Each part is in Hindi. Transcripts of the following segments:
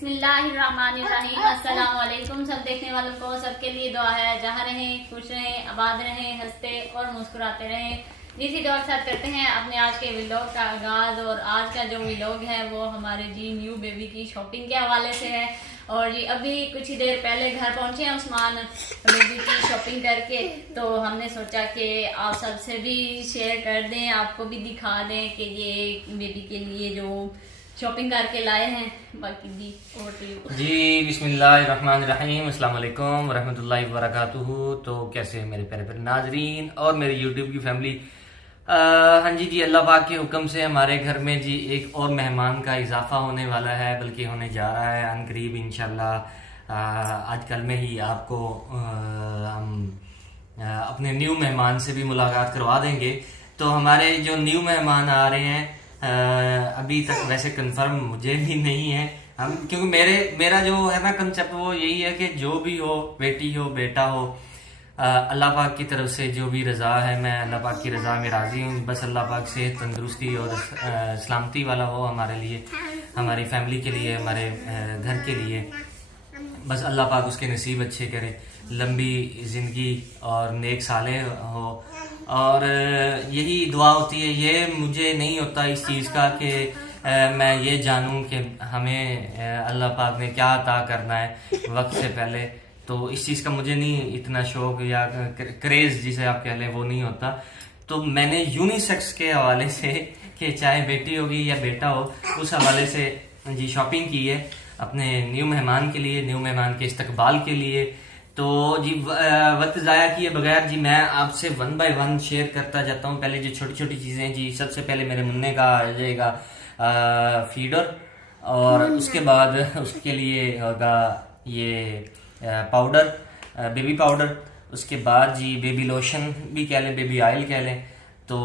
बिस्मिल्लाहिर्रहमानिर्रहीम। अस्सलाम वालेकुम सब देखने वालों को, सबके लिए दुआ है। जहाँ रहें खुश रहें, आबाद रहें, हंसते और मुस्कुराते रहें। इसी दौर साथ करते हैं अपने आज के व्लॉग का आगाज। और आज का जो व्लॉग है वो हमारे जी न्यू बेबी की शॉपिंग के हवाले से है। और जी अभी कुछ ही देर पहले घर पहुंचे हैं उस्मान बेबी की शॉपिंग करके, तो हमने सोचा कि आप सबसे भी शेयर कर दें, आपको भी दिखा दें कि ये बेबी के लिए जो शॉपिंग करके लाए हैं। बाकी दी ओवर टू यू जी। बिस्मिल्लाहिर्रहमानिर्रहीम, अस्सलाम वालेकुम वरहमतुल्लाहि वबरकातुहू। तो कैसे हैं मेरे प्यारे प्यारे नाजरीन और मेरी यूट्यूब की फैमिली। हाँ जी, अल्लाह पाक के हुक्म से हमारे घर में जी एक और मेहमान का इजाफा होने वाला है, बल्कि होने जा रहा है अनकरीब इंशाल्लाह। आजकल में ही आपको हम अपने न्यू मेहमान से भी मुलाकात करवा देंगे। तो हमारे जो न्यू मेहमान आ रहे हैं अभी तक वैसे कंफर्म मुझे भी नहीं है, हम क्योंकि मेरा जो है ना कंसेप्ट वो यही है कि जो भी हो, बेटी हो बेटा हो, अल्लाह पाक की तरफ से जो भी रज़ा है मैं अल्लाह पाक की रज़ा में राज़ी हूँ। बस अल्लाह पाक से तंदुरुस्ती और सलामती वाला हो हमारे लिए, हमारी फैमिली के लिए, हमारे घर के लिए। बस अल्लाह पाक उसके नसीब अच्छे करे, लंबी ज़िंदगी और नेक साले हो। और यही दुआ होती है। ये मुझे नहीं होता इस चीज़ का कि मैं ये जानूं कि हमें अल्लाह पाक ने क्या अता करना है वक्त से पहले। तो इस चीज़ का मुझे नहीं इतना शौक या क्रेज़ जिसे आप कह लें वो नहीं होता। तो मैंने यूनिसेक्स के हवाले से कि चाहे बेटी होगी या बेटा हो, उस हवाले से जी शॉपिंग की है अपने न्यू मेहमान के लिए, न्यू मेहमान के इस्तकबाल के लिए। तो जी वक्त ज़ाया किए बगैर जी मैं आपसे वन बाय वन शेयर करता जाता हूँ। पहले जो छोटी छोटी चीज़ें जी, सबसे पहले मेरे मुन्ने का आ जाएगा फीडर, और उसके बाद उसके लिए होगा ये पाउडर, बेबी पाउडर। उसके बाद जी बेबी लोशन भी कह लें, बेबी ऑयल कह लें। तो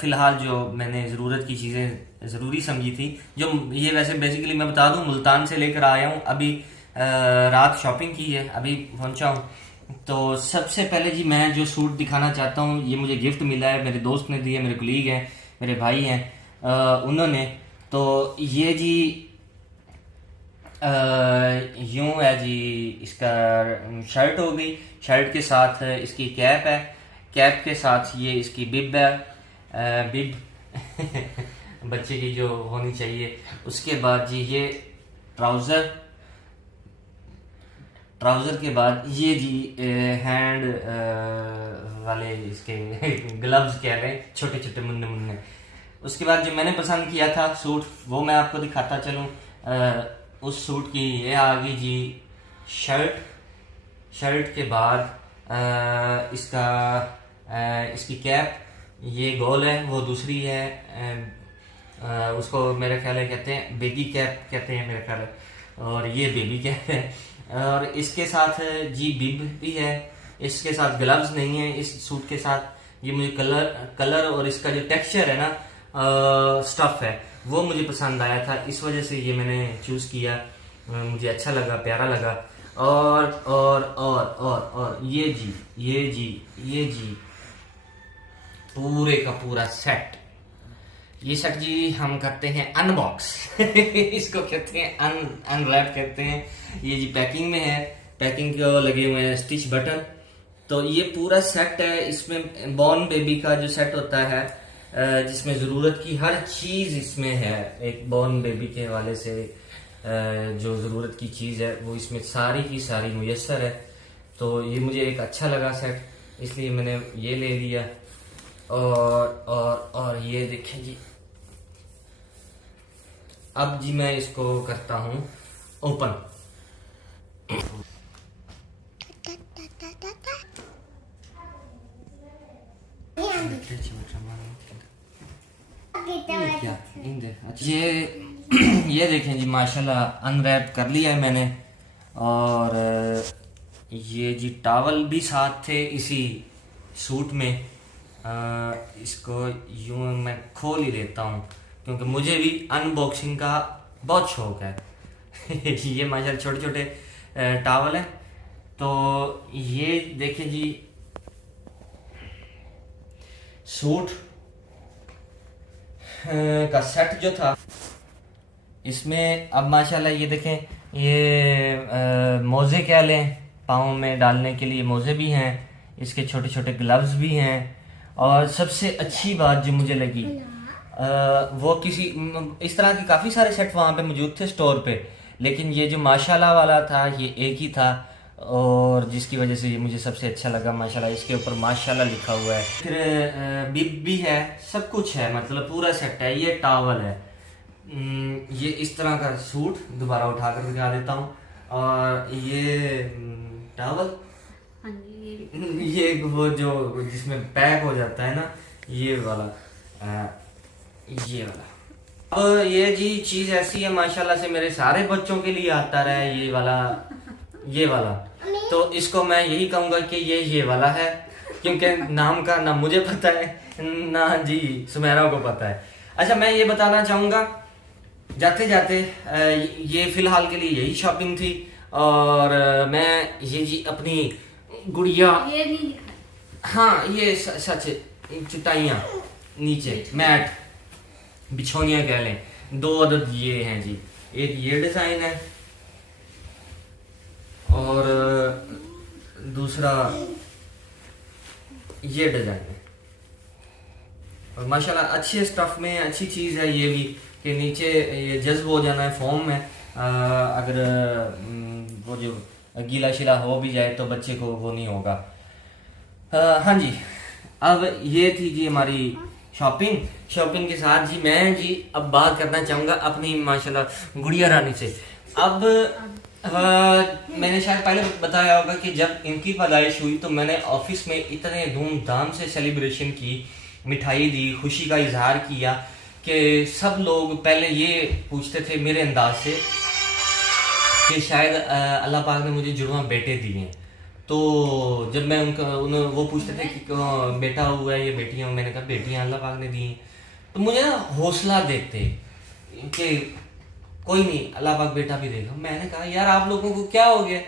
फ़िलहाल जो मैंने ज़रूरत की चीज़ें ज़रूरी समझी थी, जो ये वैसे बेसिकली मैं बता दूं मुल्तान से लेकर आया हूँ। अभी रात शॉपिंग की है, अभी पहुंचा हूँ। तो सबसे पहले जी मैं जो सूट दिखाना चाहता हूँ, ये मुझे गिफ्ट मिला है, मेरे दोस्त ने दिया, मेरे कलीग हैं, मेरे भाई हैं, उन्होंने। तो ये जी यूं है जी, इसका शर्ट हो गई, शर्ट के साथ इसकी कैप है, कैप के साथ ये इसकी बिब है, बिब बच्चे की जो होनी चाहिए। उसके बाद जी ये ट्राउज़र, ट्राउज़र के बाद ये जी हैंड वाले इसके ग्लव्स कह रहे हैं, छोटे छोटे मुन्ने मुन्ने। उसके बाद जो मैंने पसंद किया था सूट, वो मैं आपको दिखाता चलूँ। उस सूट की ये आ गई जी शर्ट, शर्ट के बाद इसका इसकी कैप, ये गोल है, वो दूसरी है, उसको मेरे ख्याल है कहते हैं बेबी कैप कहते हैं मेरे ख्याल है, और ये बेबी कैप है। और इसके साथ जी बिब भी है, इसके साथ ग्लव्स नहीं है इस सूट के साथ। ये मुझे कलर और इसका जो टेक्सचर है ना, स्टफ है, वो मुझे पसंद आया था, इस वजह से ये मैंने चूज किया। मुझे अच्छा लगा, प्यारा लगा। और ये जी पूरे का पूरा सेट, ये सेट जी हम करते हैं अनबॉक्स इसको कहते हैं अनरैप कहते हैं। ये जी पैकिंग में है, पैकिंग को लगे हुए हैं स्टिच बटन। तो ये पूरा सेट है, इसमें बॉर्न बेबी का जो सेट होता है जिसमें ज़रूरत की हर चीज़ इसमें है। एक बॉर्न बेबी के हवाले से जो ज़रूरत की चीज़ है वो इसमें सारी की सारी मुयस्सर है। तो ये मुझे एक अच्छा लगा सेट, इसलिए मैंने ये ले लिया। और ये देखें जी, अब जी मैं इसको करता हूँ ओपन। ये देखें जी, माशाल्लाह अनरैप कर लिया है मैंने। और ये जी टॉवल भी साथ थे इसी सूट में। इसको यूं मैं खोल ही लेता हूँ क्योंकि मुझे भी अनबॉक्सिंग का बहुत शौक है ये माशाल्लाह छोटे छोटे टॉवल हैं। तो ये देखें जी, सूट का सेट जो था इसमें अब माशाल्लाह ये देखें, ये मोज़े क्या लें, पाँव में डालने के लिए मोज़े भी हैं, इसके छोटे छोटे ग्लव्स भी हैं। और सबसे अच्छी बात जो मुझे लगी वो किसी इस तरह के काफ़ी सारे सेट वहाँ पे मौजूद थे स्टोर पे, लेकिन ये जो माशाल्लाह वाला था ये एक ही था, और जिसकी वजह से ये मुझे सबसे अच्छा लगा। माशाल्लाह इसके ऊपर माशाल्लाह लिखा हुआ है, फिर बिब भी है, सब कुछ है, मतलब पूरा सेट है। ये टॉवल है, ये इस तरह का सूट दोबारा उठा कर दिखा देता हूँ, और ये टॉवल, हाँ जी, ये वो जो जिसमें पैक हो जाता है ना, ये वाला ये वाला। अब ये जी चीज ऐसी है माशाल्लाह से मेरे सारे बच्चों के लिए आता रहा है, ये वाला। तो इसको मैं यही कहूंगा कि ये वाला है, क्योंकि नाम का ना मुझे पता है ना जी सुमेरा को पता है। अच्छा, मैं ये बताना चाहूंगा जाते जाते, ये फिलहाल के लिए यही शॉपिंग थी, और मैं ये जी अपनी गुड़िया, ये नहीं दिखा। हाँ ये सच चटाइयाँ, नीचे मैट, बिछौनियाँ कह लें, 2 अदद ये हैं जी। एक ये डिजाइन है और दूसरा ये डिजाइन है, और माशाल्लाह अच्छे स्टफ में अच्छी चीज है ये भी, कि नीचे ये जज्ब हो जाना है फॉर्म में। अगर वो जो गीला शिला हो भी जाए तो बच्चे को वो नहीं होगा। हाँ जी, अब ये थी जी हमारी शॉपिंग के साथ जी मैं जी अब बात करना चाहूँगा अपनी माशाल्लाह गुड़िया रानी से। अब मैंने शायद पहले बताया होगा कि जब इनकी पैदाइश हुई तो मैंने ऑफिस में इतने धूमधाम से सेलिब्रेशन की, मिठाई दी, खुशी का इजहार किया कि सब लोग पहले ये पूछते थे मेरे अंदाज से कि शायद अल्लाह पाक ने मुझे जुड़वा बेटे दिए हैं। तो जब मैं वो पूछते थे कि बेटा हुआ है या बेटियां, मैंने कहा बेटियां अल्लाह पाक ने दी हैं। तो मुझे ना हौसला देते कि कोई नहीं, अल्लाह पाक बेटा भी देगा। मैंने कहा यार आप लोगों को क्या हो गया,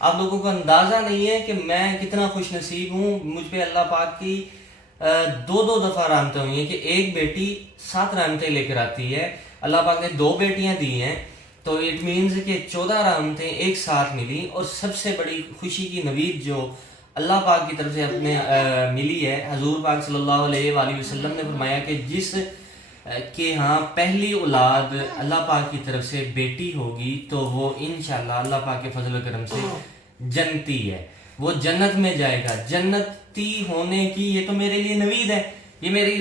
आप लोगों को अंदाजा नहीं है कि मैं कितना खुश नसीब हूँ। मुझ पे अल्लाह पाक की 2 दफा रहमतें हुई हैं कि एक बेटी 7 रहमतें लेकर आती है। अल्लाह पाक ने 2 बेटियां दी हैं, तो इट मीन्स कि 14 रहमतें एक साथ मिली। और सबसे बड़ी खुशी की नवीद जो अल्लाह पाक की तरफ से अपने मिली है, हजूर पाक सल्लल्लाहु अलैहि वसल्लम ने फरमाया कि जिस के हाँ पहली औलाद अल्लाह पाक की तरफ से बेटी होगी तो वो इंशाल्लाह अल्लाह पाक के फजल करम से जन्नती है, वो जन्नत में जाएगा। जन्नती होने की ये तो मेरे लिए नवीद है, ये मेरे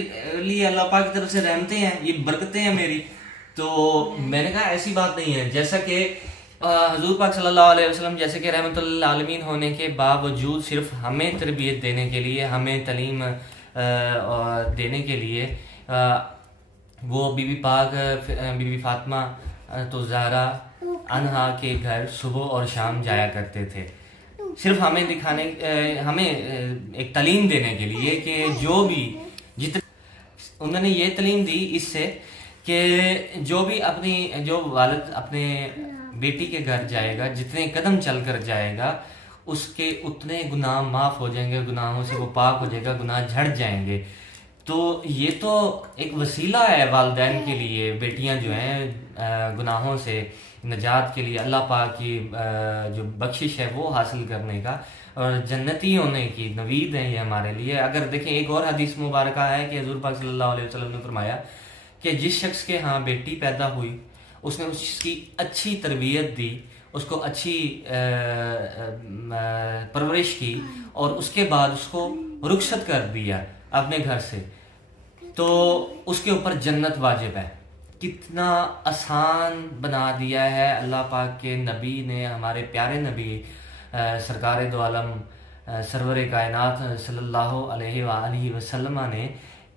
लिए अल्लाह पाक की तरफ से रहमतें हैं, ये बरकतें हैं मेरी। तो मैंने कहा ऐसी बात नहीं है, जैसा कि हजूर पाक सल्लल्लाहु अलैहि वसल्लम जैसे कि रहमतुल्लिल आलमीन होने के बावजूद सिर्फ हमें तरबियत देने के लिए, हमें तालीम देने के लिए वो बीबी फातिमा तो ज़हरा अनहा के घर सुबह और शाम जाया करते थे, सिर्फ हमें एक तालीम देने के लिए कि जो भी उन्होंने ये तालीम दी इससे कि जो वालिद अपने बेटी के घर जाएगा, जितने कदम चल कर जाएगा उसके उतने गुनाह माफ़ हो जाएंगे, गुनाहों से वो पाक हो जाएगा, गुनाह झड़ जाएंगे। तो ये तो एक वसीला है वालिदैन के लिए, बेटियां जो हैं गुनाहों से निजात के लिए अल्लाह पाक की जो बख्शिश है वो हासिल करने का और जन्नती होने की नवीद है ये हमारे लिए। अगर देखें एक और हदीस मुबारक है कि हजूर पाक सल्लल्लाहु अलैहि वसल्लम ने फरमाया कि जिस शख्स के यहाँ बेटी पैदा हुई उसने उसकी अच्छी तरबियत दी, उसको अच्छी परवरिश की और उसके बाद उसको रुखसत कर दिया अपने घर से, तो उसके ऊपर जन्नत वाजिब है। कितना आसान बना दिया है अल्लाह पाक के नबी ने, हमारे प्यारे नबी सरकार दो आलम सरवर कायनात सल्लल्लाहु अलैहि वसल्लम ने,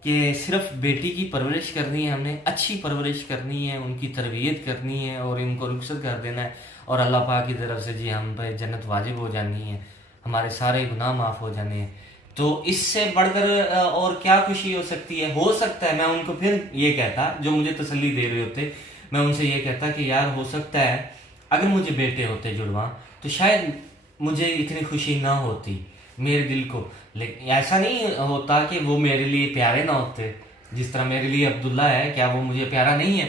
कि सिर्फ बेटी की परवरिश करनी है, हमने अच्छी परवरिश करनी है, उनकी तरबियत करनी है और इनको रुखसत कर देना है और अल्लाह पाक की तरफ से जी हम पे जन्नत वाजिब हो जानी है, हमारे सारे गुनाह माफ़ हो जाने हैं। तो इससे बढ़कर और क्या खुशी हो सकती है। हो सकता है मैं उनको फिर ये कहता, जो मुझे तसल्ली दे रहे होते, मैं उनसे ये कहता कि यार हो सकता है अगर मुझे बेटे होते जुड़वा तो शायद मुझे इतनी खुशी ना होती मेरे दिल को। लेकिन ऐसा नहीं होता कि वो मेरे लिए प्यारे ना होते, जिस तरह मेरे लिए अब्दुल्ला है, क्या वो मुझे प्यारा नहीं है?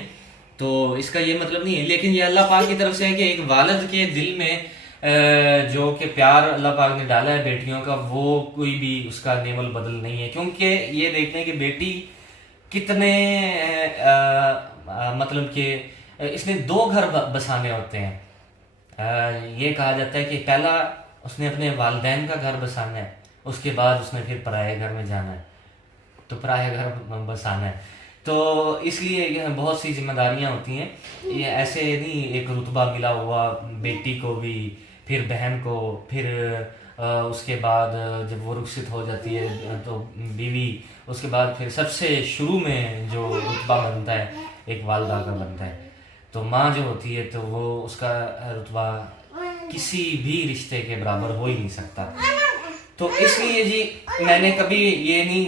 तो इसका ये मतलब नहीं है, लेकिन ये अल्लाह पाक की तरफ से है कि एक वालिद के दिल में जो कि प्यार अल्लाह पाक ने डाला है बेटियों का, वो कोई भी उसका नेमल बदल नहीं है। क्योंकि ये देखते हैं कि बेटी कितने मतलब कि इसने 2 घर बसाने होते हैं। ये कहा जाता है कि पहला उसने अपने वालिदैन का घर बसाना है, उसके बाद उसने फिर पराये घर में जाना है, तो पराया घर बसाना है। तो इसलिए ये बहुत सी जिम्मेदारियां होती हैं। ये ऐसे नहीं एक रुतबा मिला हुआ बेटी को भी, फिर बहन को, फिर उसके बाद जब वो रुखसत हो जाती है तो बीवी, उसके बाद फिर सबसे शुरू में जो रुतबा बनता है एक वालदा का बनता है। तो माँ जो होती है तो वो उसका रुतबा किसी भी रिश्ते के बराबर हो ही नहीं सकता। तो इसलिए जी मैंने कभी ये नहीं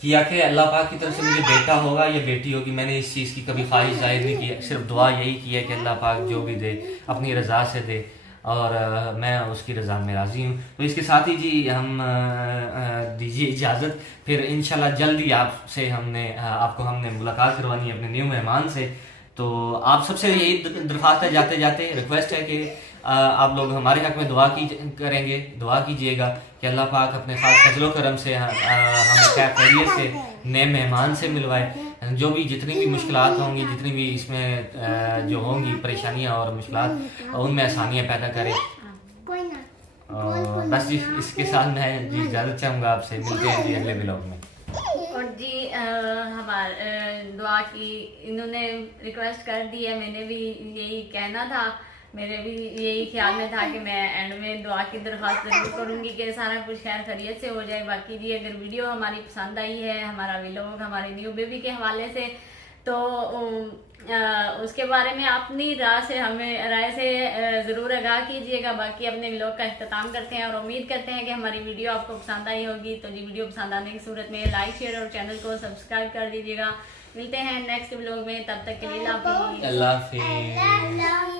किया कि अल्लाह पाक की तरफ से मुझे बेटा होगा या बेटी होगी, मैंने इस चीज़ की कभी ख्वाहिश जाहिर नहीं की। सिर्फ दुआ यही की है कि अल्लाह पाक जो भी दे अपनी रज़ा से दे, और मैं उसकी रज़ा में राज़ी हूँ। तो इसके साथ ही जी हम दीजिए इजाज़त, फिर इंशाल्लाह जल्द ही आपसे आपको हमने मुलाकात करवानी है अपने न्यू मेहमान से। तो आप सबसे यही दरख्वास्त है, जाते जाते रिक्वेस्ट है कि आप लोग हमारे हक में दुआ कीजिएगा कि अल्लाह पाक अपने खास फजलो करम से हमें खैरियत से नए मेहमान से मिलवाए। जो भी जितनी भी मुश्किलात होंगी, जितनी भी इसमें जो होंगी परेशानियां और मुश्किलात, उनमें आसानियां पैदा करे। और बस जी इसके साथ मैं जी इजाज़त चाहूँगा आपसे, मिलते हैं जी अगले व्लॉग में। और जी हमारे दुआ की इन्होंने रिक्वेस्ट कर दी है, मैंने भी यही कहना था, मेरे भी यही ख्याल में था कि मैं एंड में दुआ की दरख्वास्त जरूर करूँगी कि सारा कुछ खैर खैरियत से हो जाए। बाकी जी अगर वीडियो हमारी पसंद आई है, हमारा व्लॉग हमारे न्यू बेबी के हवाले से, तो उसके बारे में अपनी राय से ज़रूर आगाह कीजिएगा। बाकी अपने व्लॉग का इख्तिताम करते हैं और उम्मीद करते हैं कि हमारी वीडियो आपको पसंद आई होगी। तो जी वीडियो पसंद आने की सूरत में लाइक शेयर और चैनल को सब्सक्राइब कर दीजिएगा। मिलते हैं नेक्स्ट व्लॉग में, तब तक के लिए अल्लाह हाफिज़।